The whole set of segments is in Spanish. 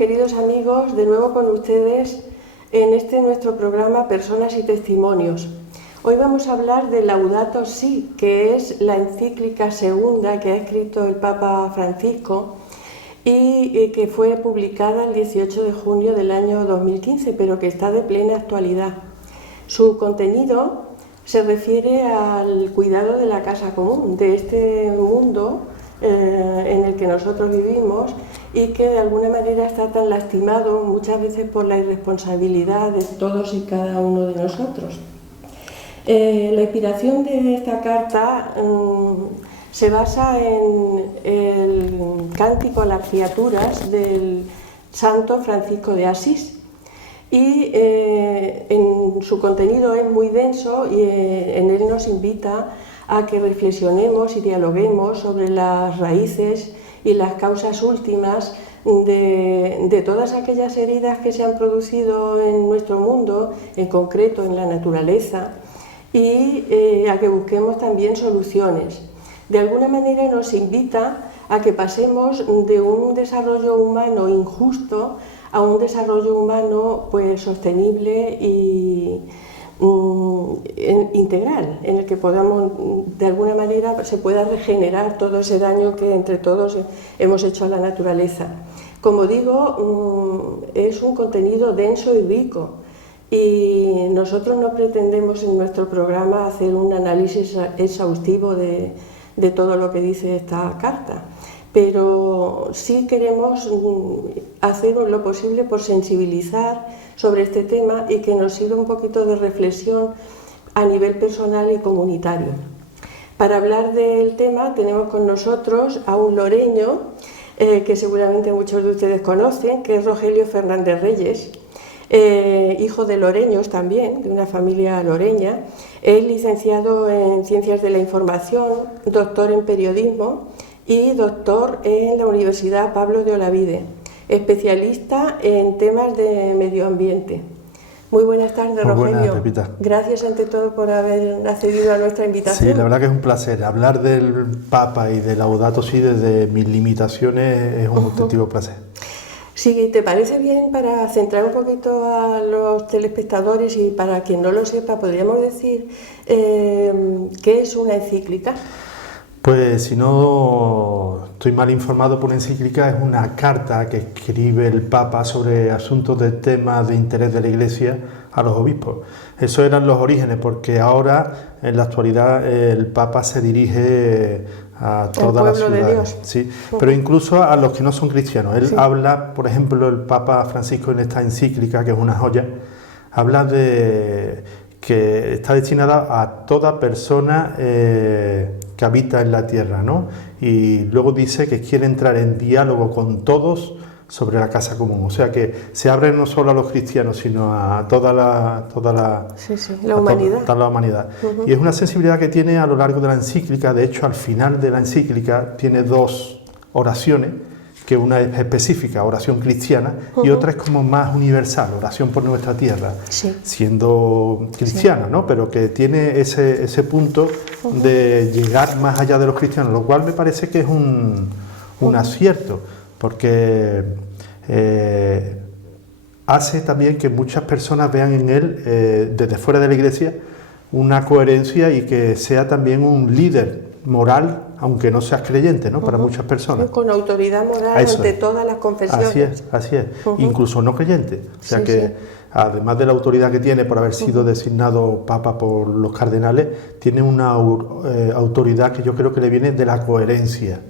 queridos amigos, de nuevo con ustedes en este nuestro programa Personas y Testimonios. Hoy vamos a hablar de Laudato Si, que es la encíclica segunda que ha escrito el Papa Francisco y que fue publicada el 18 de junio del año 2015, pero que está de plena actualidad. Su contenido se refiere al cuidado de la casa común, de este mundo en el que nosotros vivimos y que de alguna manera está tan lastimado muchas veces por la irresponsabilidad de todos y cada uno de nosotros. La inspiración de esta carta se basa en el cántico a las criaturas del santo Francisco de Asís y en su contenido es muy denso y en él nos invita a que reflexionemos y dialoguemos sobre las raíces y las causas últimas de todas aquellas heridas que se han producido en nuestro mundo, en concreto en la naturaleza, y a que busquemos también soluciones. De alguna manera nos invita a que pasemos de un desarrollo humano injusto a un desarrollo humano pues sostenible y integral, en el que podamos, de alguna manera, se pueda regenerar todo ese daño que entre todos hemos hecho a la naturaleza. Como digo, es un contenido denso y rico y nosotros no pretendemos en nuestro programa hacer un análisis exhaustivo de todo lo que dice esta carta, pero sí queremos hacer lo posible por sensibilizar sobre este tema y que nos sirva un poquito de reflexión a nivel personal y comunitario. Para hablar del tema tenemos con nosotros a un loreño que seguramente muchos de ustedes conocen, que es Rogelio Fernández Reyes, hijo de loreños también, de una familia loreña. Es licenciado en Ciencias de la Información, doctor en Periodismo y doctor en la Universidad Pablo de Olavide, especialista en temas de medio ambiente. Muy buenas tardes, Rogelio. Muy buenas, Pepita. Gracias ante todo por haber accedido a nuestra invitación. Sí, la verdad que es un placer. Hablar del Papa y de Laudato Si desde mis limitaciones es un auténtico placer. Si te parece bien, para centrar un poquito a los telespectadores y para quien no lo sepa, podríamos decir ¿qué es una encíclica? Pues si no estoy mal informado, por una encíclica es una carta que escribe el Papa sobre asuntos de temas de interés de la Iglesia a los obispos. Esos eran los orígenes, porque ahora, en la actualidad, el Papa se dirige a toda la ciudad. De Dios. Sí, pero incluso a los que no son cristianos. Él habla, por ejemplo, el Papa Francisco en esta encíclica, que es una joya, habla de que está destinada a toda persona que habita en la tierra, ¿no? Y luego dice que quiere entrar en diálogo con todos sobre la casa común, o sea que se abre no solo a los cristianos, sino a toda la humanidad. Toda la humanidad. Y es una sensibilidad que tiene a lo largo de la encíclica. De hecho, al final de la encíclica tiene dos oraciones, que una es específica, oración cristiana, y otra es como más universal, oración por nuestra tierra, siendo cristiana, ¿no? Pero que tiene ese punto de llegar más allá de los cristianos, lo cual me parece que es un acierto, porque hace también que muchas personas vean en él, desde fuera de la Iglesia, una coherencia y que sea también un líder moral, aunque no seas creyente, ¿no? Para muchas personas. Con autoridad moral ante todas las confesiones. Así es. Incluso no creyente. O sea que, además de la autoridad que tiene por haber sido designado Papa por los cardenales, tiene una autoridad que yo creo que le viene de la coherencia.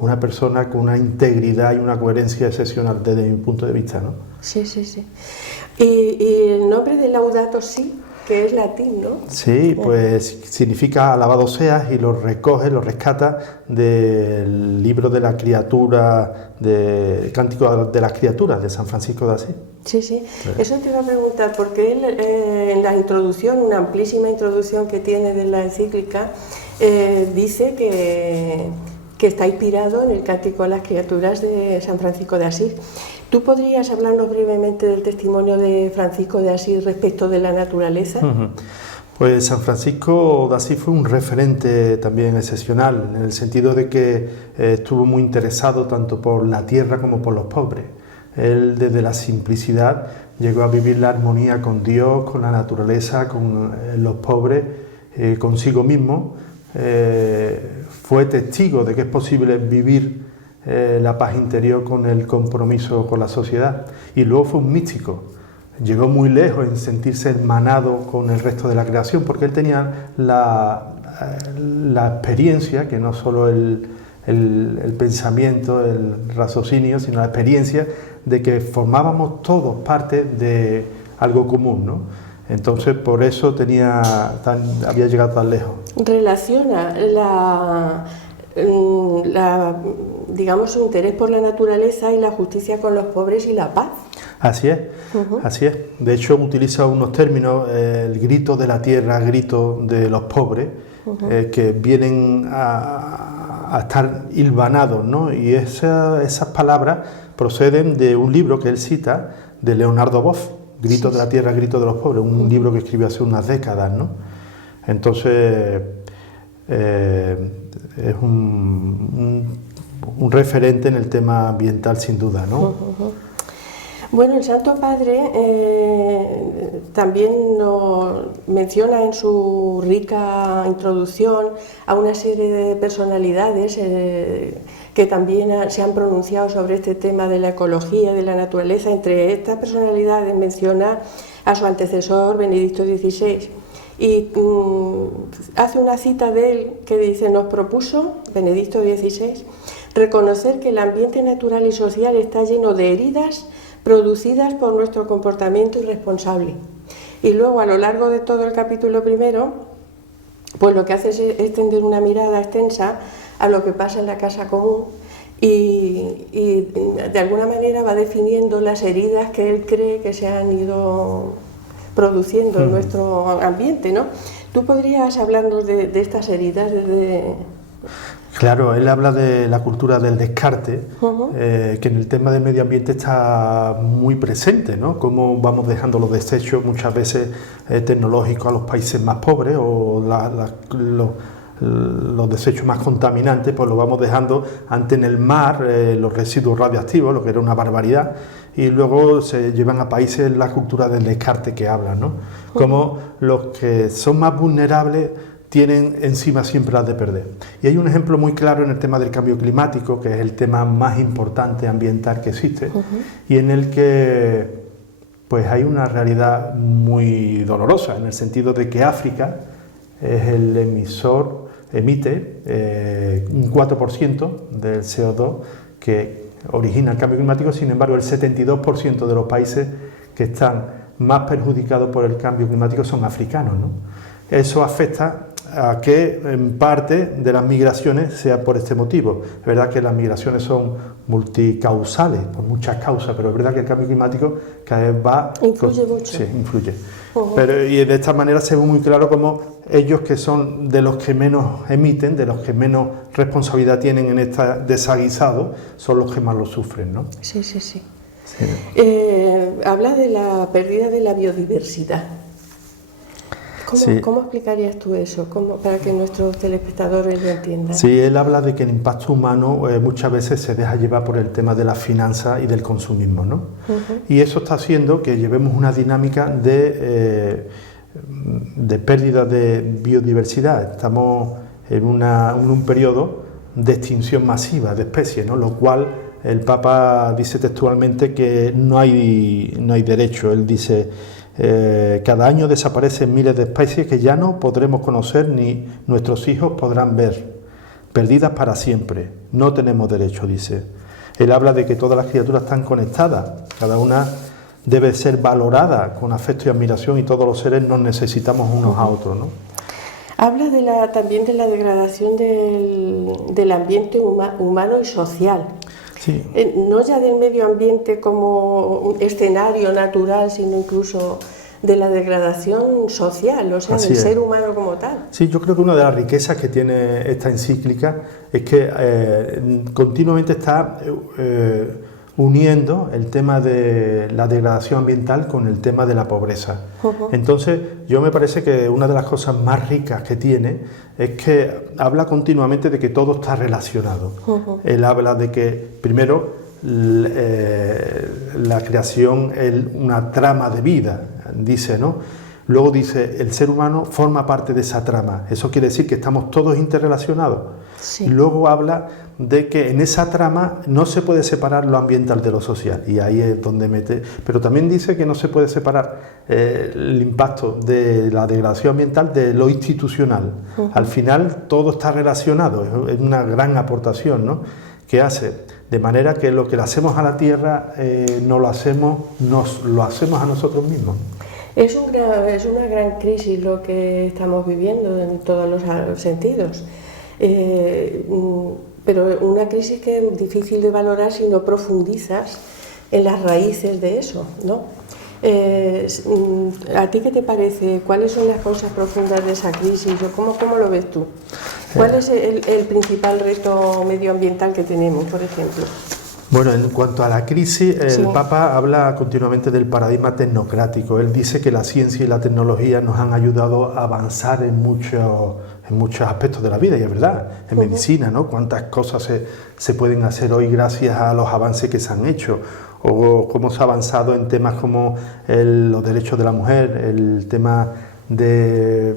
Una persona con una integridad y una coherencia excepcional desde mi punto de vista, ¿no? Sí. Y el nombre de Laudato Si, que es latín, ¿no? Sí, pues significa alabado seas, y lo rescata del libro de la criatura, del Cántico de las Criaturas de San Francisco de Asís. Sí. Eso te iba a preguntar, porque él en la introducción, una amplísima introducción que tiene de la encíclica, dice que está inspirado en el Cántico de las Criaturas de San Francisco de Asís. ¿Tú podrías hablarnos brevemente del testimonio de Francisco de Asís respecto de la naturaleza? Pues San Francisco de Asís fue un referente también excepcional, en el sentido de que estuvo muy interesado tanto por la tierra como por los pobres. Él desde la simplicidad llegó a vivir la armonía con Dios, con la naturaleza, con los pobres, consigo mismo. Fue testigo de que es posible vivir la paz interior con el compromiso con la sociedad. Y luego fue un místico. Llegó muy lejos en sentirse hermanado con el resto de la creación, porque él tenía la experiencia, que no solo el pensamiento, el raciocinio, sino la experiencia de que formábamos todos parte de algo común, ¿no? Entonces, por eso había llegado tan lejos. Relaciona digamos, su interés por la naturaleza y la justicia con los pobres y la paz. Así es, así es. De hecho, utiliza unos términos, el grito de la tierra, el grito de los pobres, que vienen a estar hilvanados, ¿no? Y esas palabras proceden de un libro que él cita, de Leonardo Boff, Grito de la tierra, grito de los pobres, un libro que escribió hace unas décadas, ¿no? Entonces, es un referente en el tema ambiental, sin duda, ¿no? Bueno, el Santo Padre también nos menciona en su rica introducción a una serie de personalidades que también se han pronunciado sobre este tema de la ecología, de la naturaleza. Entre estas personalidades menciona a su antecesor Benedicto XVI y hace una cita de él que dice: nos propuso, Benedicto XVI, reconocer que el ambiente natural y social está lleno de heridas producidas por nuestro comportamiento irresponsable. Y luego, a lo largo de todo el capítulo primero, pues lo que hace es extender una mirada extensa a lo que pasa en la casa común y de alguna manera va definiendo las heridas que él cree que se han ido produciendo en nuestro ambiente, ¿no? ¿Tú podrías hablarnos de estas heridas desde...? Claro, él habla de la cultura del descarte, que en el tema del medio ambiente está muy presente, ¿no? Cómo vamos dejando los desechos muchas veces tecnológicos a los países más pobres, o los desechos más contaminantes, pues los vamos dejando antes en el mar, los residuos radioactivos, lo que era una barbaridad, y luego se llevan a países la cultura del descarte que hablan, ¿no? Como los que son más vulnerables tienen encima siempre las de perder. Y hay un ejemplo muy claro en el tema del cambio climático, que es el tema más importante ambiental que existe, y en el que pues hay una realidad muy dolorosa, en el sentido de que África es el emite un 4% del CO2 que origina el cambio climático. Sin embargo, el 72% de los países que están más perjudicados por el cambio climático son africanos, ¿no? Eso afecta a que en parte de las migraciones sea por este motivo. Es verdad que las migraciones son multicausales, por muchas causas, pero es verdad que el cambio climático cada vez va... Influye mucho. Sí, influye. Y de esta manera se ve muy claro cómo ellos, que son de los que menos emiten, de los que menos responsabilidad tienen en este desaguisado, son los que más lo sufren, ¿no? Sí. Habla de la pérdida de la biodiversidad. ¿Cómo explicarías tú eso? Para que nuestros telespectadores lo entiendan. Sí, él habla de que el impacto humano muchas veces se deja llevar por el tema de las finanzas y del consumismo, ¿no? Y eso está haciendo que llevemos una dinámica de pérdida de biodiversidad. Estamos en un periodo de extinción masiva de especies, ¿no? Lo cual el Papa dice textualmente que no hay derecho. Él dice: cada año desaparecen miles de especies que ya no podremos conocer ni nuestros hijos podrán ver, perdidas para siempre. No tenemos derecho, dice. Él habla de que todas las criaturas están conectadas, cada una debe ser valorada con afecto y admiración, y todos los seres nos necesitamos unos a otros, ¿no? Habla también de la degradación del ambiente humano y social. Sí. No ya del medio ambiente como un escenario natural, sino incluso de la degradación social, o sea, del ser humano como tal. Sí, yo creo que una de las riquezas que tiene esta encíclica es que continuamente está uniendo el tema de la degradación ambiental con el tema de la pobreza. Entonces, yo me parece que una de las cosas más ricas que tiene es que habla continuamente de que todo está relacionado. Él habla de que, primero, la creación es una trama de vida, dice, ¿no? Luego dice, el ser humano forma parte de esa trama. Eso quiere decir que estamos todos interrelacionados. Sí. Y luego habla de que en esa trama no se puede separar lo ambiental de lo social. Y ahí es donde mete... Pero también dice que no se puede separar el impacto de la degradación ambiental de lo institucional. Al final todo está relacionado. Es una gran aportación, ¿no?, que hace. De manera que lo que le hacemos a la Tierra nos lo hacemos a nosotros mismos. Es una gran crisis lo que estamos viviendo en todos los sentidos, pero una crisis que es difícil de valorar si no profundizas en las raíces de eso, ¿no? ¿A ti qué te parece? ¿Cuáles son las causas profundas de esa crisis? ¿O cómo lo ves tú? ¿Cuál es el principal reto medioambiental que tenemos, por ejemplo? Bueno, en cuanto a la crisis, el Sí. Papa habla continuamente del paradigma tecnocrático. Él dice que la ciencia y la tecnología nos han ayudado a avanzar en muchos aspectos de la vida, y es verdad, en medicina, ¿no? Cuántas cosas se pueden hacer hoy gracias a los avances que se han hecho, o cómo se ha avanzado en temas como los derechos de la mujer, el tema de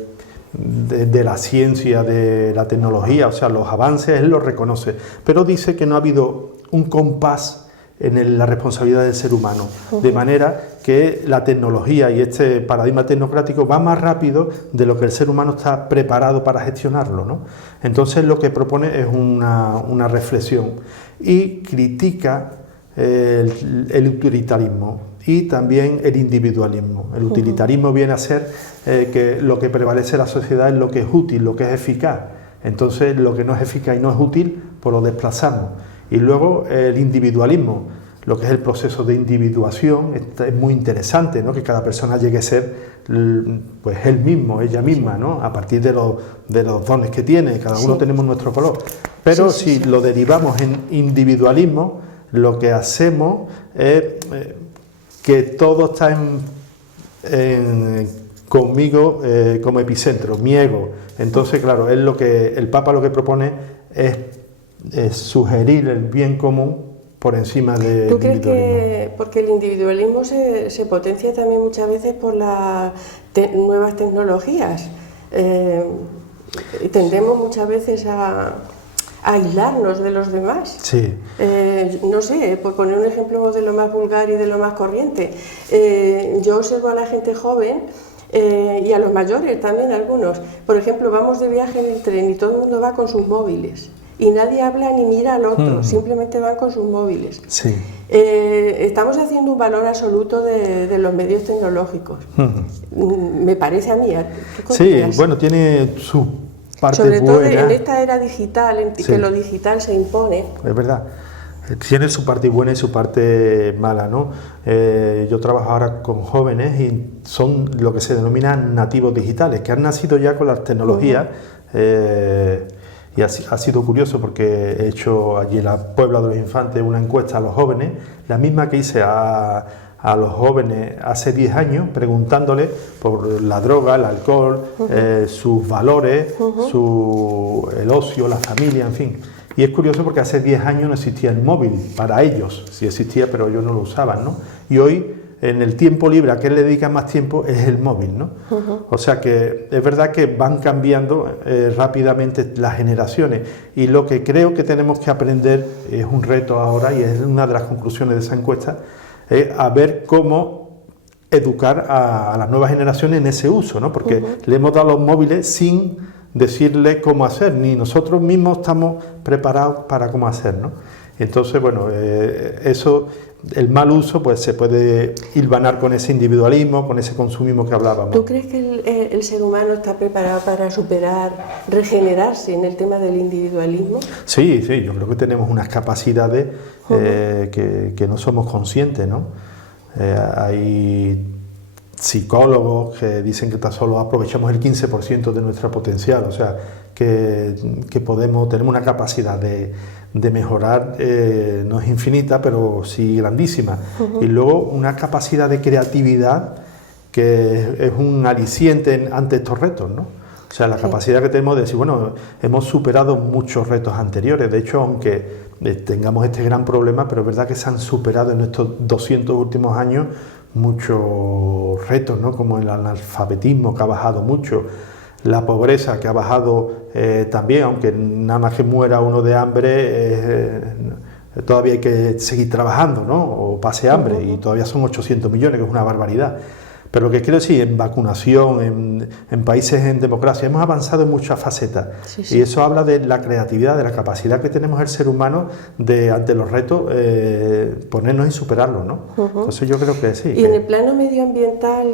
la ciencia, de la tecnología, o sea, los avances él los reconoce, pero dice que no ha habido un compás en la responsabilidad del ser humano, de manera que la tecnología y este paradigma tecnocrático va más rápido de lo que el ser humano está preparado para gestionarlo, ¿no? Entonces lo que propone es una reflexión y critica el utilitarismo y también el individualismo. El utilitarismo viene a ser que lo que prevalece en la sociedad es lo que es útil, lo que es eficaz. Entonces lo que no es eficaz y no es útil, pues lo desplazamos. Y luego el individualismo, lo que es el proceso de individuación, es muy interesante, ¿no? Que cada persona llegue a ser pues él mismo, ella misma, ¿no? A partir de los dones que tiene, cada uno tenemos nuestro color. Pero si lo derivamos en individualismo, lo que hacemos es que todo está conmigo como epicentro, mi ego. Entonces, claro, el Papa lo que propone es sugerir el bien común por encima del ¿Tú crees individualismo. que porque el individualismo se potencia también muchas veces por las nuevas tecnologías? Tendemos muchas veces a aislarnos de los demás. Sí. No sé, por poner un ejemplo de lo más vulgar y de lo más corriente, yo observo a la gente joven y a los mayores también algunos. Por ejemplo, vamos de viaje en el tren y todo el mundo va con sus móviles y nadie habla ni mira al otro, simplemente van con sus móviles. Sí. Estamos haciendo un valor absoluto de los medios tecnológicos. Me parece a mí. Sí, bueno, tiene su parte sobre todo buena. en esta era digital, en que lo digital se impone. Es verdad. Tiene su parte buena y su parte mala, ¿no? Yo trabajo ahora con jóvenes y son lo que se denominan nativos digitales, que han nacido ya con las tecnologías. Y ha sido curioso porque he hecho allí en la Puebla de los Infantes una encuesta a los jóvenes, la misma que hice a los jóvenes hace 10 años, preguntándoles por la droga, el alcohol, sus valores, el ocio, la familia, en fin. Y es curioso porque hace 10 años no existía el móvil para ellos, sí existía, pero ellos no lo usaban, ¿no? Y hoy, en el tiempo libre, a qué le dedican más tiempo es el móvil, ¿no? O sea que es verdad que van cambiando rápidamente las generaciones, y lo que creo que tenemos que aprender, es un reto ahora y es una de las conclusiones de esa encuesta, a ver cómo educar a las nuevas generaciones en ese uso, ¿no? Porque le hemos dado los móviles sin decirle cómo hacer, ni nosotros mismos estamos preparados para cómo hacer, ¿no? Entonces, bueno, eso, el mal uso, pues se puede hilvanar con ese individualismo, con ese consumismo que hablábamos. ¿Tú crees que el ser humano está preparado para superar, regenerarse en el tema del individualismo? Sí, sí, yo creo que tenemos unas capacidades que no somos conscientes, ¿no? Hay psicólogos que dicen que tan solo aprovechamos el 15% de nuestra potencial, o sea, que tenemos una capacidad de mejorar, no es infinita, pero sí grandísima. Y luego una capacidad de creatividad que es un aliciente ante estos retos, ¿no? O sea, la capacidad que tenemos de decir, bueno, hemos superado muchos retos anteriores. De hecho, aunque tengamos este gran problema, pero es verdad que se han superado en estos 200 últimos años muchos retos, ¿no? Como el analfabetismo, que ha bajado mucho, la pobreza, que ha bajado también, aunque nada más que muera uno de hambre, todavía hay que seguir trabajando, ¿no? O pase hambre, y todavía son 800 millones, que es una barbaridad. Pero lo que quiero decir, en vacunación, en países en democracia, hemos avanzado en muchas facetas. Sí, sí. Y eso habla de la creatividad, de la capacidad que tenemos el ser humano de, ante los retos, ponernos y superarlos, ¿no? Entonces yo creo que sí. Y en el plano medioambiental,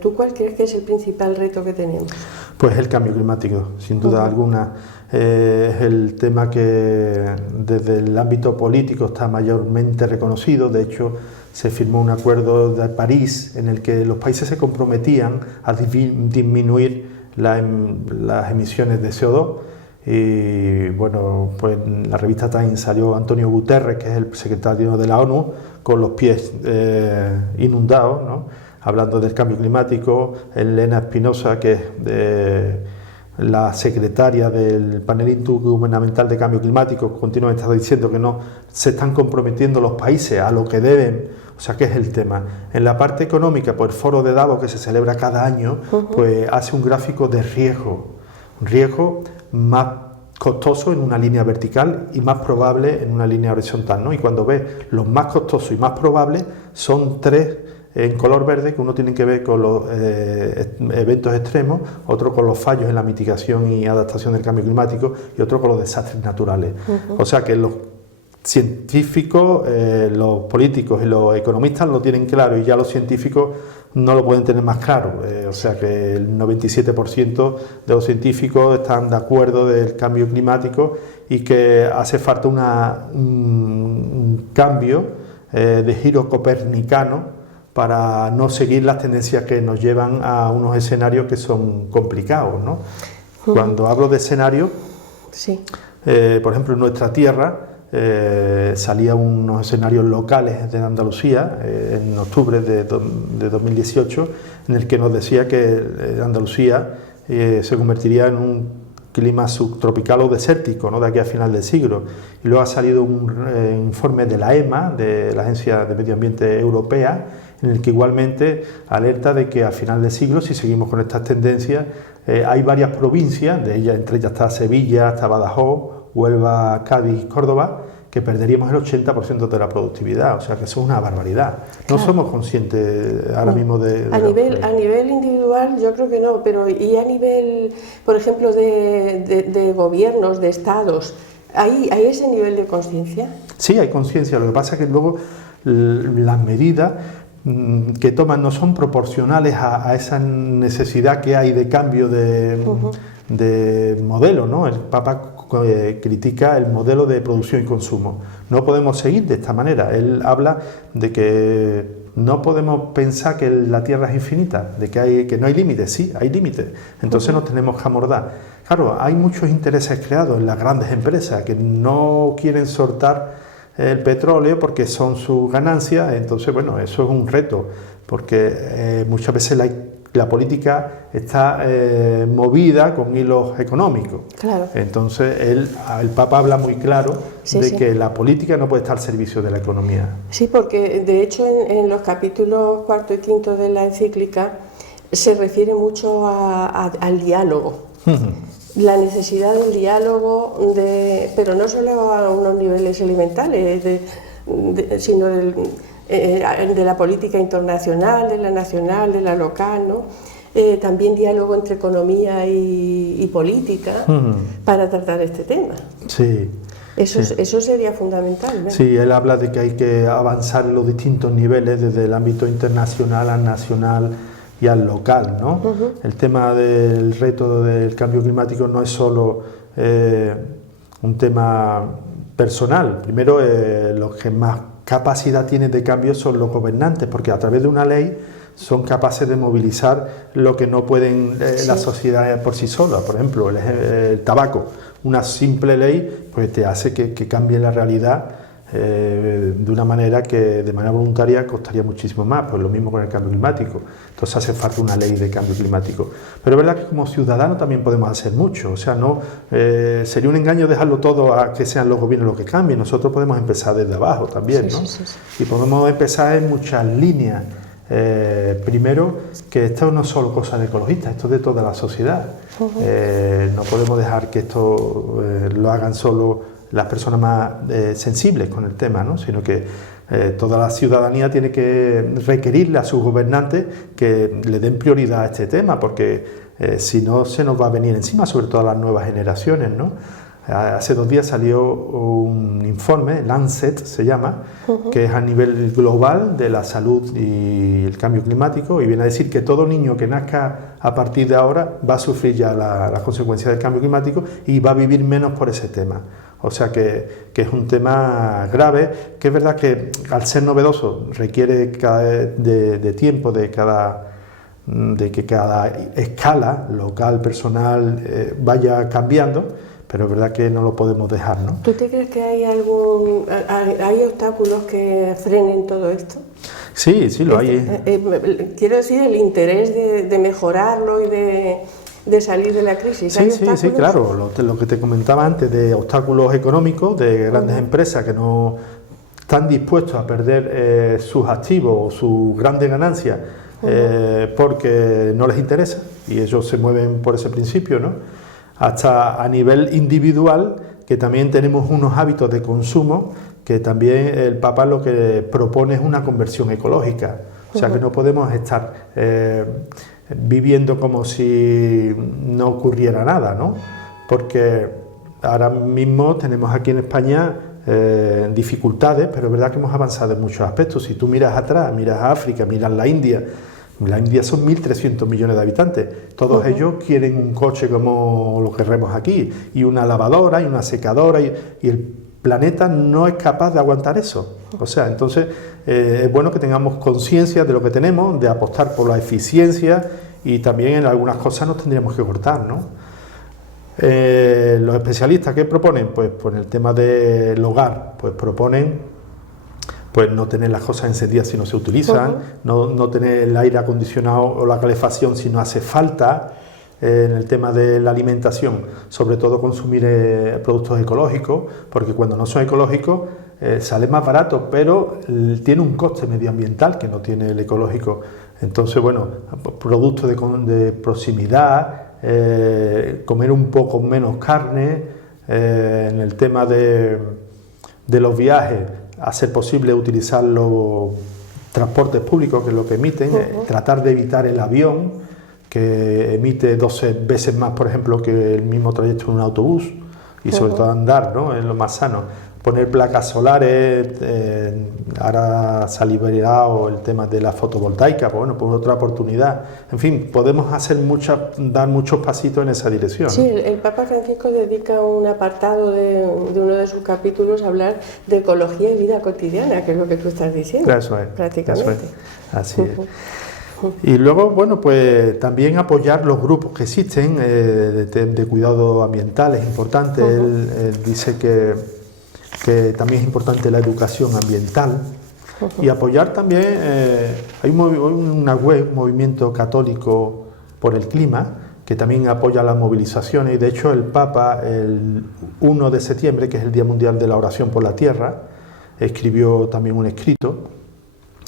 ¿tú cuál crees que es el principal reto que tenemos? Pues el cambio climático, sin duda alguna. Es el tema que desde el ámbito político está mayormente reconocido. De hecho, se firmó un acuerdo de París en el que los países se comprometían a disminuir las emisiones de CO2. Y bueno, pues en la revista Time salió Antonio Guterres, que es el secretario de la ONU, con los pies inundados, ¿no? Hablando del cambio climático. Elena Espinosa, que es la secretaria del panel intergubernamental de cambio climático, continuamente está diciendo que no se están comprometiendo los países a lo que deben. O sea, ¿qué es el tema? En la parte económica, pues el foro de Davos, que se celebra cada año, pues hace un gráfico de riesgo más costoso en una línea vertical y más probable en una línea horizontal, ¿no? Y cuando ves los más costosos y más probables, son tres en color verde, que uno tiene que ver con los eventos extremos, otro con los fallos en la mitigación y adaptación del cambio climático, y otro con los desastres naturales. O sea que los científicos, los políticos y los economistas lo tienen claro, y ya los científicos no lo pueden tener más claro. O sea que el 97% de los científicos están de acuerdo del cambio climático y que hace falta un cambio de giro copernicano para no seguir las tendencias que nos llevan a unos escenarios que son complicados, ¿no? Cuando hablo de escenarios, sí. Por ejemplo, en nuestra tierra salían unos escenarios locales de Andalucía en octubre de 2018, en el que nos decía que Andalucía se convertiría en un clima subtropical o desértico, ¿no? De aquí a final del siglo. Y luego ha salido un informe de la EMA, de la Agencia de Medio Ambiente Europea, en el que igualmente alerta de que al final del siglo, si seguimos con estas tendencias, hay varias provincias, de ellas, entre ellas está Sevilla, está Badajoz, Huelva, Cádiz, Córdoba, que perderíamos el 80% de la productividad. O sea que eso es una barbaridad. No somos conscientes ahora mismo de a nivel individual yo creo que no, pero y a nivel, por ejemplo, de gobiernos, de estados, ¿hay ese nivel de conciencia? Sí, hay conciencia. Lo que pasa es que luego las medidas que toman no son proporcionales a esa necesidad que hay de cambio de modelo, ¿no? El Papa critica el modelo de producción y consumo. No podemos seguir de esta manera. Él habla de que no podemos pensar que la Tierra es infinita, de que no hay límites. Sí, hay límites. Entonces nos tenemos que amordar. Claro, hay muchos intereses creados en las grandes empresas que no quieren soltar el petróleo porque son sus ganancias. Entonces, bueno, eso es un reto, porque muchas veces la política está movida con hilos económicos. Claro. Entonces, el Papa habla muy claro que la política no puede estar al servicio de la economía. Sí, porque de hecho en los capítulos 4 y 5 de la encíclica se refiere mucho al diálogo. La necesidad del diálogo, pero no solo a unos niveles elementales, sino de la política internacional, de la nacional, de la local, ¿no? También diálogo entre economía y política para tratar este tema. Sí. Eso sería fundamental, ¿no? Sí, él habla de que hay que avanzar en los distintos niveles, desde el ámbito internacional al nacional y al local, ¿no? El tema del reto del cambio climático no es solo un tema personal. Primero, los que más capacidad tienen de cambio son los gobernantes, porque a través de una ley son capaces de movilizar lo que no pueden las sociedades por sí solas. Por ejemplo, el tabaco. Una simple ley pues te hace que cambie la realidad de una manera que de manera voluntaria costaría muchísimo más, pues lo mismo con el cambio climático. Entonces hace falta una ley de cambio climático. Pero es verdad que como ciudadanos también podemos hacer mucho, o sea, no sería un engaño dejarlo todo a que sean los gobiernos los que cambien, nosotros podemos empezar desde abajo también, ¿no? Sí. Y podemos empezar en muchas líneas. Primero, que esto no es solo cosa de ecologistas, esto es de toda la sociedad. No podemos dejar que esto lo hagan solo las personas más sensibles con el tema, ¿no? Sino que toda la ciudadanía tiene que requerirle a sus gobernantes que le den prioridad a este tema, porque si no se nos va a venir encima, sobre todo a las nuevas generaciones, ¿no? Hace 2 días salió un informe, Lancet se llama, que es a nivel global de la salud y el cambio climático, y viene a decir que todo niño que nazca a partir de ahora va a sufrir ya las consecuencias del cambio climático y va a vivir menos por ese tema. O sea que es un tema grave, que es verdad que al ser novedoso requiere de tiempo de que cada escala local, personal, vaya cambiando, pero es verdad que no lo podemos dejar, ¿no? ¿Tú te crees que hay obstáculos que frenen todo esto? Sí, lo hay. Quiero decir, el interés de mejorarlo y de salir de la crisis. Sí, claro. Lo que te comentaba antes de obstáculos económicos, de grandes empresas que no están dispuestos a perder sus activos o sus grandes ganancias porque no les interesa, y ellos se mueven por ese principio, ¿no? Hasta a nivel individual, que también tenemos unos hábitos de consumo, que también el Papa lo que propone es una conversión ecológica. O sea que no podemos estar viviendo como si no ocurriera nada, ¿no? Porque ahora mismo tenemos aquí en España dificultades, pero es verdad que hemos avanzado en muchos aspectos. Si tú miras atrás, miras a África, miras la India son 1.300 millones de habitantes. Todos ellos quieren un coche como lo que vemos aquí, y una lavadora, y una secadora, y el planeta no es capaz de aguantar eso. O sea, entonces es bueno que tengamos conciencia de lo que tenemos, de apostar por la eficiencia, y también en algunas cosas nos tendríamos que cortar, ¿no? Los especialistas, ¿qué proponen? Pues por el tema del hogar, pues proponen pues no tener las cosas encendidas si no se utilizan, no tener el aire acondicionado o la calefacción si no hace falta. En el tema de la alimentación, sobre todo consumir productos ecológicos, porque cuando no son ecológicos sale más barato, pero tiene un coste medioambiental que no tiene el ecológico. Entonces, bueno, productos de proximidad, comer un poco menos carne, en el tema de los viajes, hacer posible utilizar los transportes públicos, que es lo que emiten, tratar de evitar el avión, que emite 12 veces más, por ejemplo, que el mismo trayecto en un autobús, y sobre todo andar, ¿no? Es lo más sano. Poner placas solares, ahora se ha liberado el tema de la fotovoltaica, pues bueno, pues otra oportunidad. En fin, podemos dar muchos pasitos en esa dirección. Sí, el Papa Francisco dedica un apartado de uno de sus capítulos a hablar de ecología y vida cotidiana, que es lo que tú estás diciendo. Eso es, prácticamente. Eso es. Así es. Y luego, bueno, pues también apoyar los grupos que existen de cuidado ambiental es importante. Él dice que también es importante la educación ambiental, y apoyar también, hay una web, Movimiento Católico por el Clima, que también apoya las movilizaciones, y de hecho el Papa el 1 de septiembre, que es el Día Mundial de la Oración por la Tierra, escribió también un escrito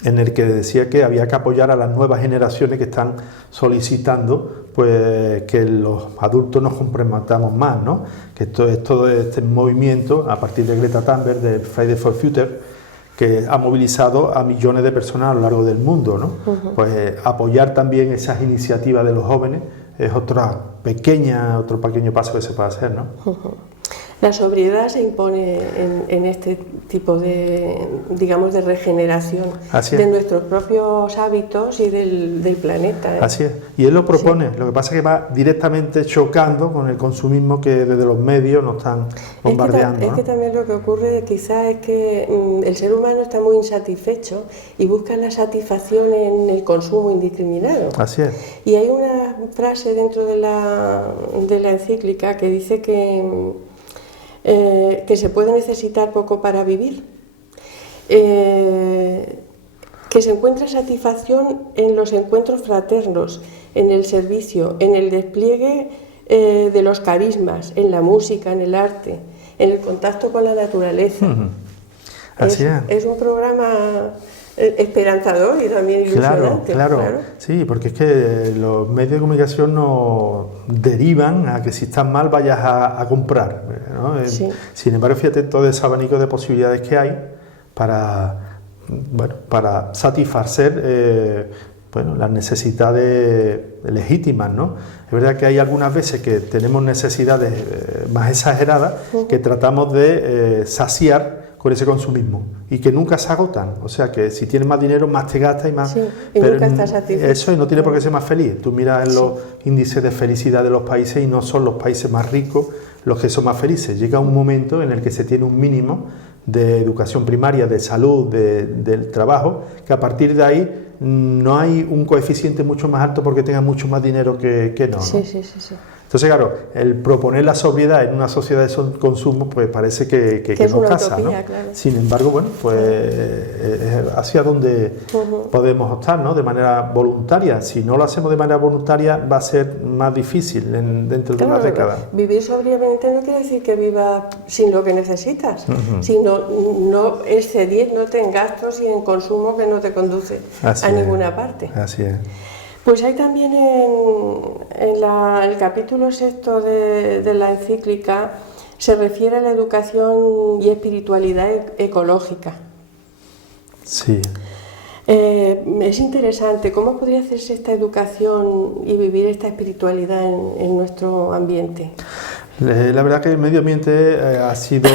en el que decía que había que apoyar a las nuevas generaciones que están solicitando pues que los adultos nos comprometamos más, ¿no? Que todo este movimiento, a partir de Greta Thunberg, de Fridays for Future, que ha movilizado a millones de personas a lo largo del mundo, ¿no? Pues apoyar también esas iniciativas de los jóvenes es otro pequeño paso que se puede hacer, ¿no? La sobriedad se impone en este tipo de, digamos, de regeneración de nuestros propios hábitos y del planeta, ¿eh? Así es, y él lo propone, lo que pasa es que va directamente chocando con el consumismo que desde los medios nos están bombardeando. Es que también lo que ocurre quizás es que el ser humano está muy insatisfecho y busca la satisfacción en el consumo indiscriminado. Así es. Y hay una frase dentro de la encíclica que dice que se puede necesitar poco para vivir, que se encuentra satisfacción en los encuentros fraternos, en el servicio, en el despliegue de los carismas, en la música, en el arte, en el contacto con la naturaleza. Así es. Es un programa esperanzador y también ilusionante. Claro. Sí, porque es que los medios de comunicación nos derivan a que si estás mal vayas a comprar, ¿no? Sí. Sin embargo, fíjate todo ese abanico de posibilidades que hay para satisfacer las necesidades legítimas, ¿no? Es verdad que hay algunas veces que tenemos necesidades más exageradas que tratamos de saciar con ese consumismo y que nunca se agotan, o sea que si tienes más dinero más te gastas y más, sí, y pero nunca estás satisfecho. Eso, y no tiene por qué ser más feliz. Tú miras en los índices de felicidad de los países y no son los países más ricos los que son más felices. Llega un momento en el que se tiene un mínimo de educación primaria, de salud, del trabajo, que a partir de ahí no hay un coeficiente mucho más alto porque tenga mucho más dinero que no, ¿no? Sí. Entonces, claro, el proponer la sobriedad en una sociedad de consumo, pues parece que es no una casa, utopía, ¿no? claro. Sin embargo, bueno, pues es hacia donde podemos optar, ¿no? De manera voluntaria. Si no lo hacemos de manera voluntaria, va a ser más difícil dentro de unas décadas. Vivir sobriamente no quiere decir que vivas sin lo que necesitas, sino no excediéndote en gastos y en consumo que no te conduce a ninguna parte. Así es. Pues hay también en el capítulo 6 de la encíclica se refiere a la educación y espiritualidad ecológica. Sí. Es interesante cómo podría hacerse esta educación y vivir esta espiritualidad en nuestro ambiente. La verdad que el medio ambiente ha sido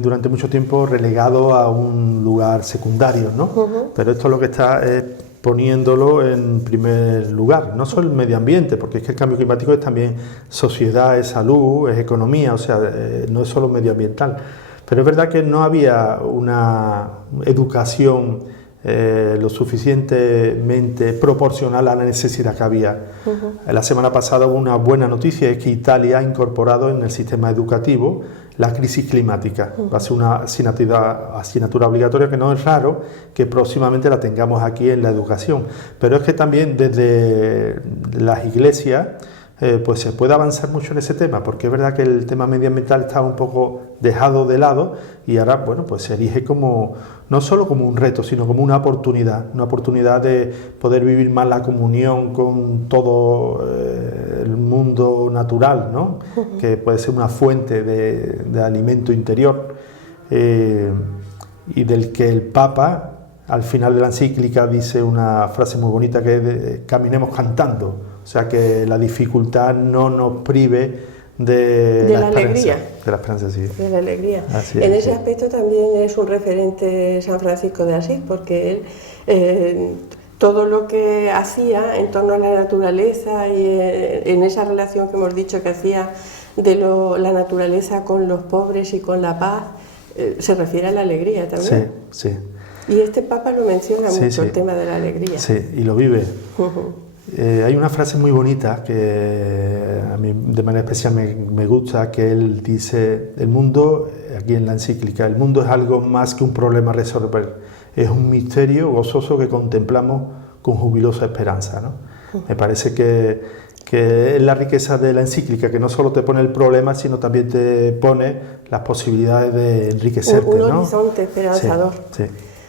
durante mucho tiempo relegado a un lugar secundario, ¿no? Pero esto lo que está es poniéndolo en primer lugar, no solo el medio ambiente, porque es que el cambio climático es también sociedad, es salud, es economía, o sea, no es solo medioambiental. Pero es verdad que no había una educación lo suficientemente proporcional a la necesidad que había. La semana pasada hubo una buena noticia, es que Italia ha incorporado en el sistema educativo la crisis climática. Va a ser una asignatura obligatoria, que no es raro que próximamente la tengamos aquí en la educación. Pero es que también desde las iglesias pues se puede avanzar mucho en ese tema, porque es verdad que el tema medioambiental está un poco dejado de lado y ahora, bueno, pues se erige como, no solo como un reto, sino como una oportunidad de poder vivir más la comunión con todo el mundo natural, ¿no? Que puede ser una fuente de alimento interior y del que el Papa al final de la encíclica dice una frase muy bonita que es caminemos cantando. O sea, que la dificultad no nos prive de la alegría. De la esperanza, sí. De la alegría. Así en es, ese aspecto también es un referente San Francisco de Asís, porque él todo lo que hacía en torno a la naturaleza y en esa relación que hemos dicho que hacía de la naturaleza con los pobres y con la paz, se refiere a la alegría también. Sí. Y este Papa lo menciona mucho, el tema de la alegría. Sí, y lo vive. Hay una frase muy bonita que a mí de manera especial me gusta, que él dice, el mundo, aquí en la encíclica, el mundo es algo más que un problema a resolver, es un misterio gozoso que contemplamos con jubilosa esperanza, ¿no? Me parece que es la riqueza de la encíclica, que no solo te pone el problema, sino también te pone las posibilidades de enriquecerte, un ¿no? horizonte esperanzador.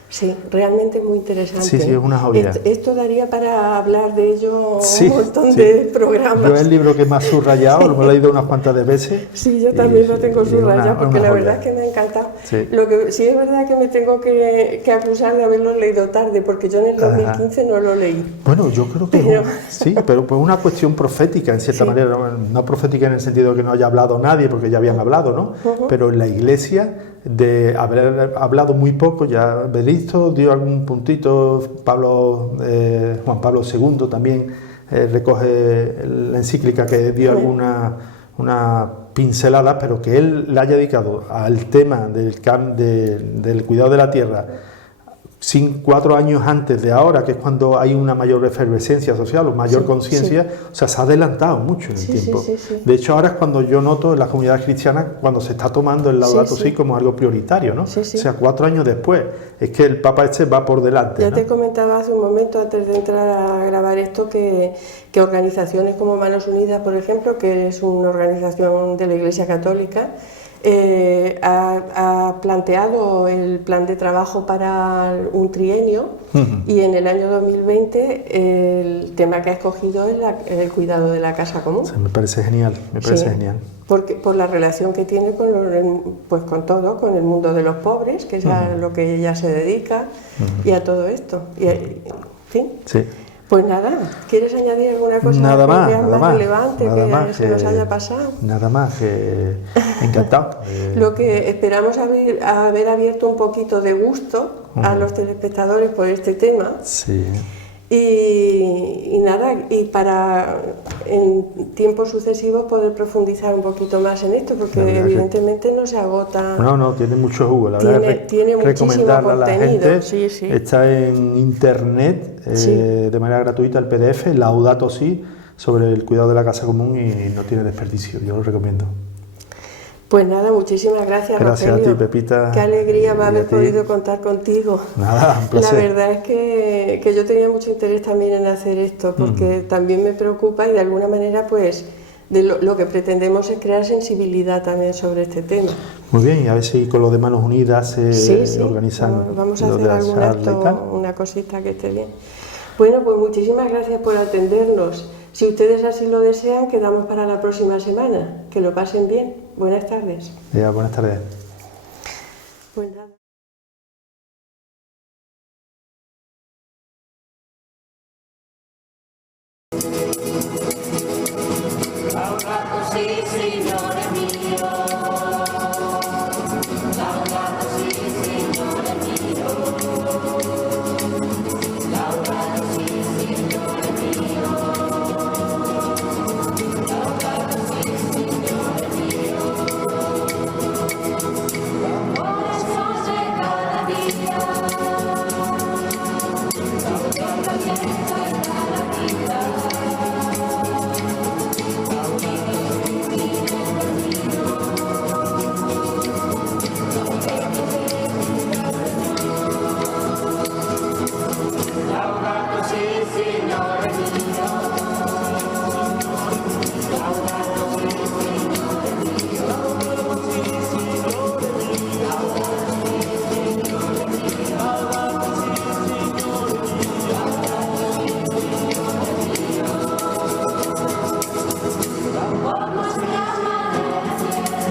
Sí, realmente muy interesante. Sí, es una joya. Esto daría para hablar de ello un montón de programas. Yo el libro que más subrayado, lo he leído unas cuantas de veces. Sí, yo también lo tengo subrayado porque la verdad es que me ha encantado. Sí. Lo que sí es verdad que me tengo que acusar de haberlo leído tarde, porque yo en el 2015 no lo leí. Bueno, yo creo que sí, pero pues una cuestión profética, en cierta manera, no profética en el sentido de que no haya hablado nadie, porque ya habían hablado, ¿no? Pero en la Iglesia, de haber hablado muy poco, ya veréis, dio algún puntito, Juan Pablo II también recoge la encíclica que dio una pincelada, pero que él la haya dedicado al tema del cuidado de la tierra 4 años antes de ahora, que es cuando hay una mayor efervescencia social o mayor conciencia, o sea, se ha adelantado mucho en el tiempo. De hecho, ahora es cuando yo noto en las comunidades cristianas cuando se está tomando el Laudato Si como algo prioritario, ¿no? O sea, 4 años después, es que el Papa este va por delante. Ya ¿no? te comentaba hace un momento, antes de entrar a grabar esto, que organizaciones como Manos Unidas, por ejemplo, que es una organización de la Iglesia Católica, ha planteado el plan de trabajo para un trienio y en el año 2020 el tema que ha escogido es el cuidado de la casa común. O sea, me parece genial, genial. Porque, por la relación que tiene con todo, con el mundo de los pobres, que es a lo que ella se dedica, y a todo esto. Y, en fin. Sí. Pues nada, ¿quieres añadir alguna cosa más relevante que se nos haya pasado? Nada más, encantado. Lo que esperamos haber abierto un poquito de gusto a los telespectadores por este tema. Sí. Y nada, y para en tiempos sucesivos poder profundizar un poquito más en esto, porque evidentemente no se agota. No, tiene mucho jugo, la verdad. Tiene muchísimo contenido. A la gente, está en internet de manera gratuita el PDF, Laudato Si, sobre el cuidado de la casa común y no tiene desperdicio, yo lo recomiendo. Pues nada, muchísimas gracias, Gracias Rogelio. a ti, Pepita. Qué alegría haber podido contar contigo. Nada, un placer. La verdad es que yo tenía mucho interés también en hacer esto, porque también me preocupa y de alguna manera pues de lo que pretendemos es crear sensibilidad también sobre este tema. Muy bien, y a ver si con los de Manos Unidas se organizan. Vamos a hacer algún acto, una cosita que esté bien. Bueno, pues muchísimas gracias por atendernos. Si ustedes así lo desean, quedamos para la próxima semana. Que lo pasen bien. Buenas tardes. Ya, buenas tardes. Pues nada. Laudato si, Signore mio. Laudato si, Signore mio. Laudato si, Signore mio. Laudato si, Signore mio. L'amore sorge cada día. Laudato alienta cada vita. Laudato si, Signore mio. Laudato si, Signore mio. Laudato si, Signore mio. Laudato si, Signore mio. Laudato si, Signore mio. L'uomo esclama nella tierra.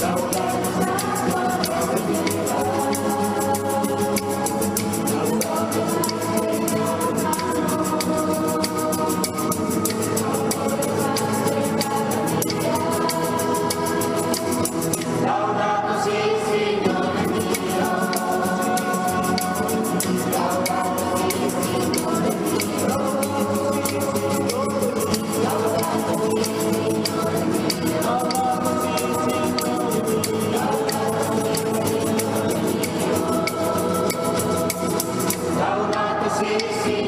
Laudato Laudato si, Signore mio. Laudato si, Signore mio. Laudato si, Signore mio. Laudato si, Signore mio. Laudato si, Signore mio.